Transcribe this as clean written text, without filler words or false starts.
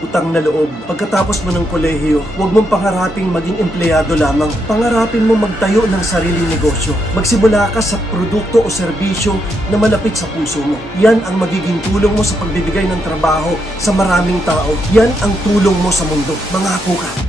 utang na loob. Pagkatapos mo ng kolehiyo, huwag mong pangaraping maging empleyado lamang. Pangarapin mo magtayo ng sariling negosyo. Magsimula ka sa produkto o serbisyo na malapit sa puso mo. Yan ang magiging tulong mo sa pagbibigay ng trabaho sa maraming tao. Yan ang tulong mo sa mundo. Mangako ka.